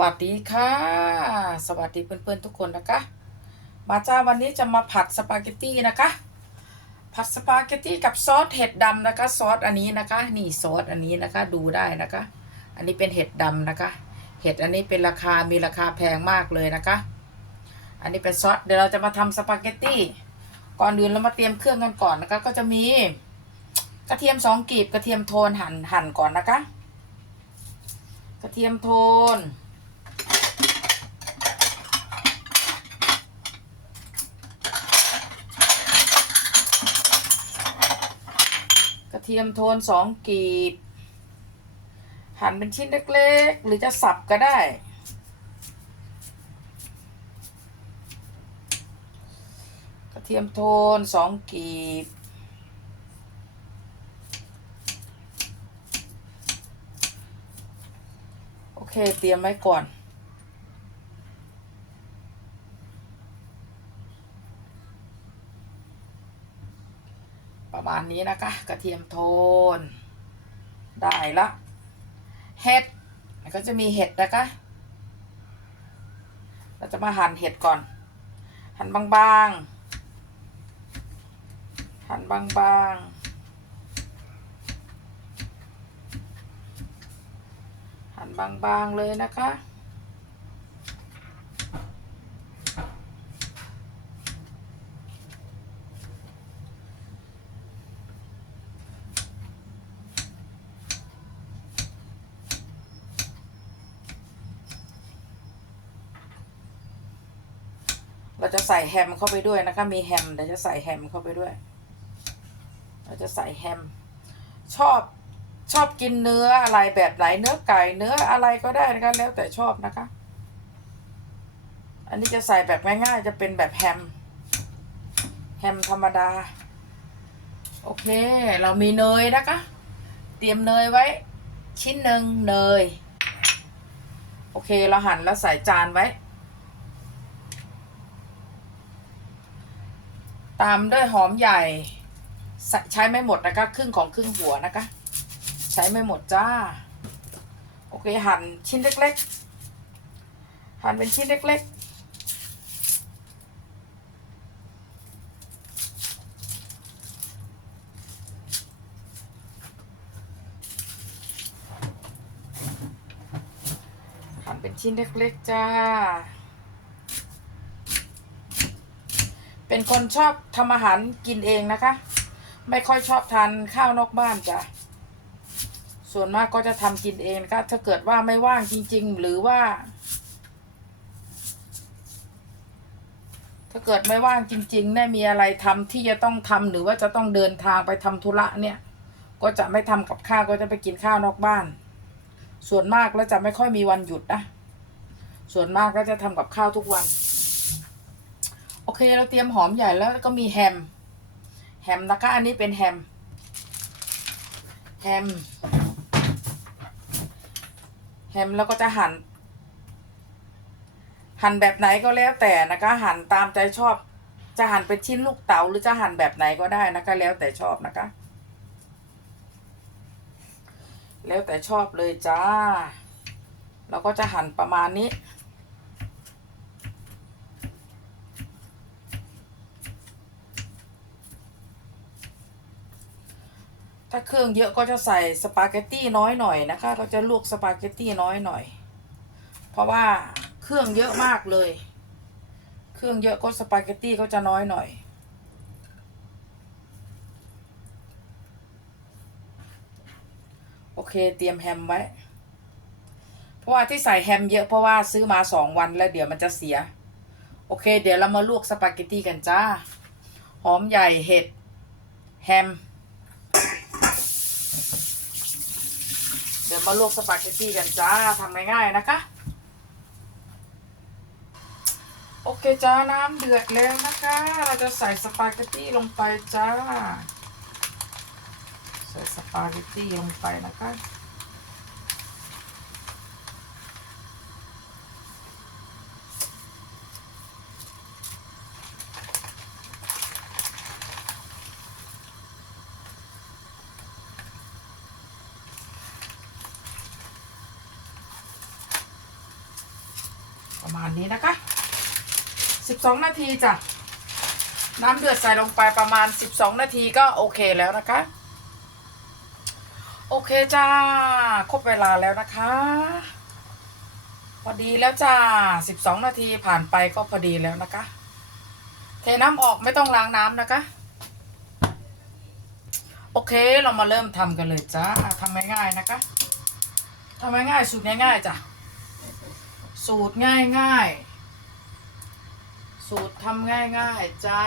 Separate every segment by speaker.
Speaker 1: วัสดีค่ะ สวัสดีเพื่อนๆทุกคนนะคะ มาจ้าวันนี้จะมาผัดสปาเกตตี้นะคะ ผัดสปาเกตตี้กับซอสเห็ดดำนะคะ ซอสอันนี้นะคะ นี่ซอสอันนี้นะคะดูได้นะคะ อันนี้เป็นเห็ดดำนะคะ เห็ดอันนี้เป็นราคามีราคาแพงมากเลยนะคะ อันนี้เป็นซอสเดี๋ยวเราจะมาทำสปาเกตตี้ก่อนอื่นเรามาเตรียมเครื่องกันก่อนนะคะ ก็จะมีกระเทียมสองกีบกระเทียมโทนหั่นหั่นก่อนนะคะ กระเทียมโทน กระเทียมโทนสองกีบ หั่นเป็นชิ้นเล็กๆ หรือจะสับก็ได้ กระเทียมโทนสองกีบ โอเค เตรียมไว้ก่อน ประมาณ นี้นะคะ กระเทียมโทน ได้ละเห็ดก็จะมีเห็ดนะคะ เราจะมาหั่นเห็ดก่อน หั่นบางๆ หั่นบางๆ หั่นบางๆเลยนะคะ เราจะใส่แฮมเข้าไปด้วยนะคะ มีแฮมเดี๋ยวจะใส่แฮมเข้าไปด้วย เราจะใส่แฮม ชอบชอบกินเนื้ออะไรแบบไหนเนื้อไก่เนื้ออะไรก็ได้นะคะแล้วแต่ชอบนะคะ อันนี้จะใส่แบบง่ายๆ จะเป็นแบบแฮม แฮมธรรมดา โอเค เรามีเนยนะคะ เตรียมเนยไว้ ชิ้นหนึ่งเนย โอเคเราหั่นแล้วใส่จานไว้ ตามด้วยหอมใหญ่ ใช้ไม่หมดนะคะ ครึ่งของครึ่งหัวนะคะ ใช้ไม่หมดจ้า โอเคหั่นชิ้นเล็กๆ หั่นเป็นชิ้นเล็กๆหั่นเป็นชิ้นเล็กๆจ้า เป็นคนชอบทำอาหารกินเองนะคะ ไม่ค่อยชอบทานข้าวนอกบ้านจ้ะส่วนมากก็จะทำกินเองนะคะถ้าเกิดว่าไม่ว่างจริง ๆ หรือว่า ถ้าเกิดไม่ว่างจริงๆเนี่ยมีอะไรทำที่จะต้องทำหรือว่าจะต้องเดินทางไปทำธุระเนี่ย ก็จะไม่ทำกับข้าวก็จะไปกินข้าวนอกบ้าน ส่วนมากแล้วจะไม่ค่อยมีวันหยุดนะส่วนมากก็จะทำกับข้าวทุกวัน โอเคเราเตรียมหอมใหญ่แล้วก็มีแฮม แฮมนะคะอันนี้เป็นแฮม แฮม แฮมแล้วก็จะหั่น หั่นแบบไหนก็แล้วแต่นะคะ หั่นตามใจชอบ จะหั่นเป็นชิ้นลูกเต๋าหรือจะหั่นแบบไหนก็ได้นะคะ แล้วแต่ชอบนะคะ แล้วแต่ชอบเลยจ้าเราก็จะหั่นประมาณนี้ ถ้าเครื่องเยอะก็จะใส่สปาเกตตี้น้อยหน่อยนะคะ ก็จะลวกสปาเกตตี้น้อยหน่อย เพราะว่าเครื่องเยอะมากเลย เครื่องเยอะก็สปาเกตตี้ก็จะน้อยหน่อยโอเค เตรียมแฮมไว้ เพราะว่าที่ใส่แฮมเยอะเพราะว่าซื้อมาสองวันแล้วเดี๋ยวมันจะเสีย โอเค เดี๋ยวเรามาลวกสปาเกตตี้กันจ้า หอมใหญ่เห็ด แฮม ดี๋ยวมาลวกสปาเกตตี้กันจ้าทำง่ายๆนะคะ โอเคจ้าน้ำเดือดแล้วนะคะ เราจะใส่สปาเกตตี้ลงไปจ้า ใส่สปาเกตตี้ลงไปนะคะ ประมาณนี้นะคะสิบสองนาทีจ้ะ น้ำเดือดใส่ลงไปประมาณสิบสองนาทีก็โอเคแล้วนะคะ โอเคจ้า ครบเวลาแล้วนะคะ พอดีแล้วจ้าสิบสองนาทีผ่านไปก็พอดีแล้วนะคะ เทน้ำออกไม่ต้องล้างน้ำนะคะโอเคเรามาเริ่มทำกันเลยจ้าทำง่ายๆนะคะทำง่ายๆสูตรง่ายๆจ้ะ สูตรง่ายๆสูตรทำง่ายๆจ้า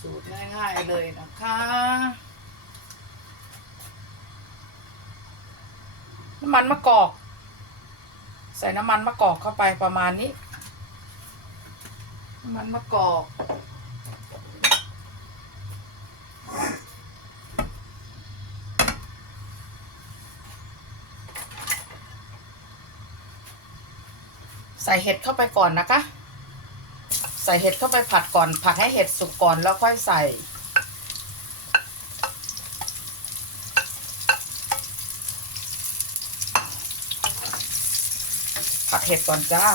Speaker 1: สูตรง่ายๆเลยนะคะ น้ำมันมะกอก ใส่น้ำมันมะกอกเข้าไปประมาณนี้ น้ำมันมะกอก ใส่เห็ดเข้าไปก่อนนะคะ ใส่เห็ดเข้าไปผัดก่อน ผัดให้เห็ดสุกก่อนแล้วค่อยใส่ผัดเห็ดก่อนจ้า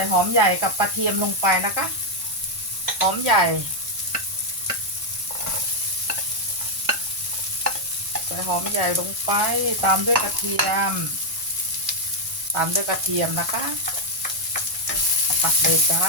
Speaker 1: ส่หอมใหญ่กับกระเทียมลงไปนะคะ หอมใหญ่ ใส่หอมใหญ่ลงไปตามด้วยกระเทียม ตามด้วยกระเทียมนะคะปัดเลยจ้า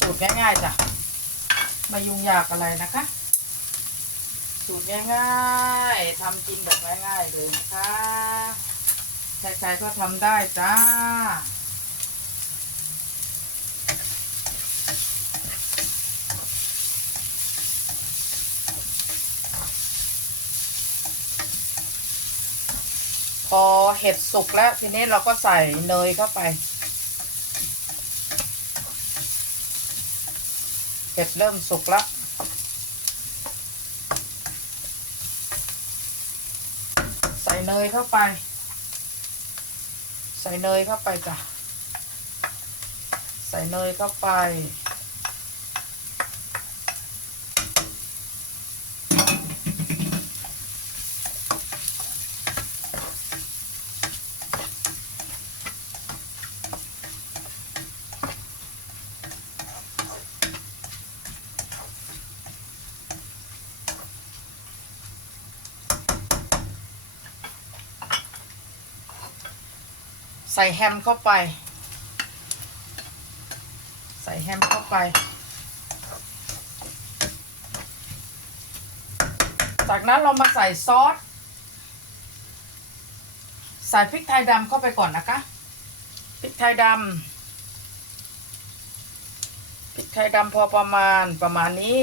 Speaker 1: สู ตรง่ายๆจ้ะไม่ยุ่งยากอะไรนะคะ สูตรง่ายๆทำกินแบบง่ายๆเลยนะคะใครๆก็ทำได้จ้าพอเห็ดสุกแล้วทีนี้เราก็ใส่เนยเข้าไป เห็ดเริ่มสุกแล้วใส่เนยเข้าไป ใส่เนยเข้าไปจ้ะใส่เนยเข้าไป ใส่แฮมเข้าไป ใส่แฮมเข้าไป จากนั้นเรามาใส่ซอส ใส่พริกไทยดำเข้าไปก่อนนะคะพริกไทยดำพริกไทยดำพอประมาณประมาณนี้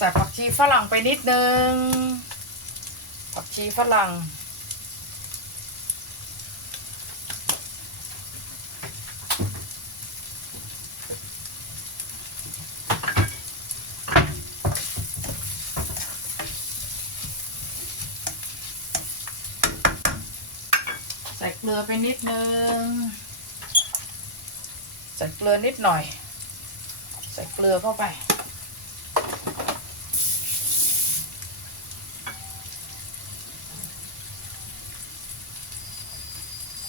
Speaker 1: ใส่ผักชีฝรั่งไปนิดนึง ผักชีฝรั่ง ใส่เกลือไปนิดนึง ใส่เกลือนิดหน่อย ใส่เกลือเข้าไป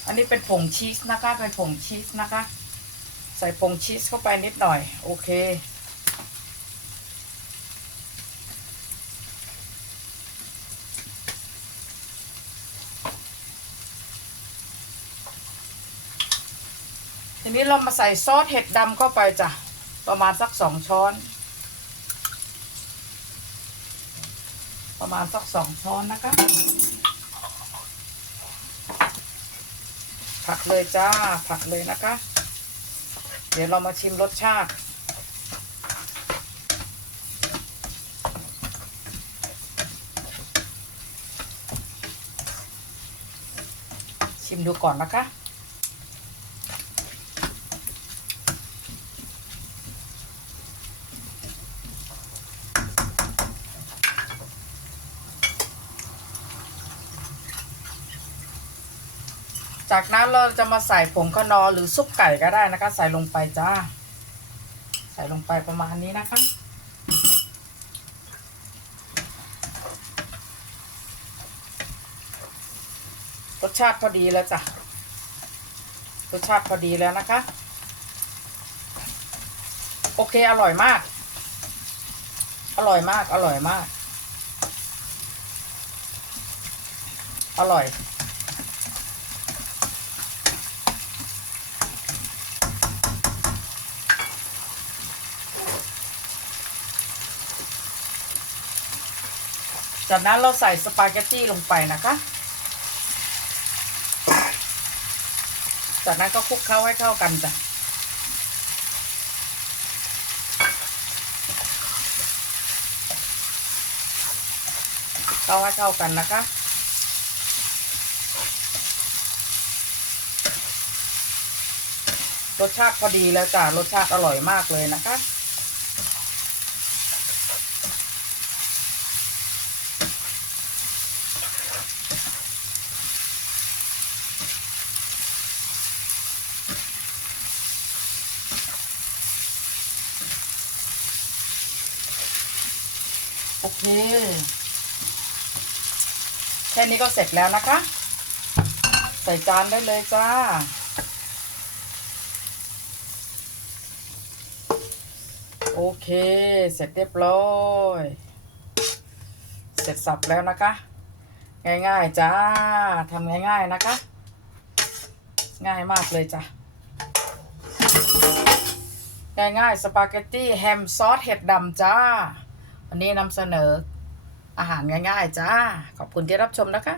Speaker 1: อันนี้เป็นผงชีสนะคะเป็นผงชีสนะคะ ใส่ผงชีสเข้าไปนิดหน่อย โอเค ทีนี้เรามาใส่ซอสเห็ดดำเข้าไปจ้ะ ประมาณสักสองช้อนประมาณสักสองช้อนนะคะ ผักเลยจ้า ผักเลยนะคะ เดี๋ยวเรามาชิมรสชาติ ชิมดูก่อนนะคะ จากนั้นเราจะมาใส่ผงขนอหรือซุปไก่ก็ได้นะคะ ใส่ลงไปจ้า ใส่ลงไปประมาณนี้นะคะ รสชาติพอดีแล้วจ้ะ รสชาติพอดีแล้วนะคะ โอเคอร่อยมาก อร่อยมาก อร่อยมาก อร่อย จากนั้นเราใส่สปาเกตตี้ลงไปนะคะ จากนั้นก็คลุกเคล้าให้เข้ากันจ้ะเข้าให้เข้ากันนะคะรสชาติพอดีแล้วจ้ะรสชาติอร่อยมากเลยนะคะ เค แค่นี้ก็เสร็จแล้วนะคะ ใส่จานได้เลยจ้า โอเค เสร็จเรียบร้อย เสร็จสับแล้วนะคะ ง่ายๆจ้าทำง่ายๆนะคะ ง่ายมากเลยจ้ะง่ายๆ สปาเกตตี้แฮมซอสเห็ดดำจ้า วันนี้นำเสนออาหารง่ายๆจ้า ขอบคุณที่รับชมนะคะ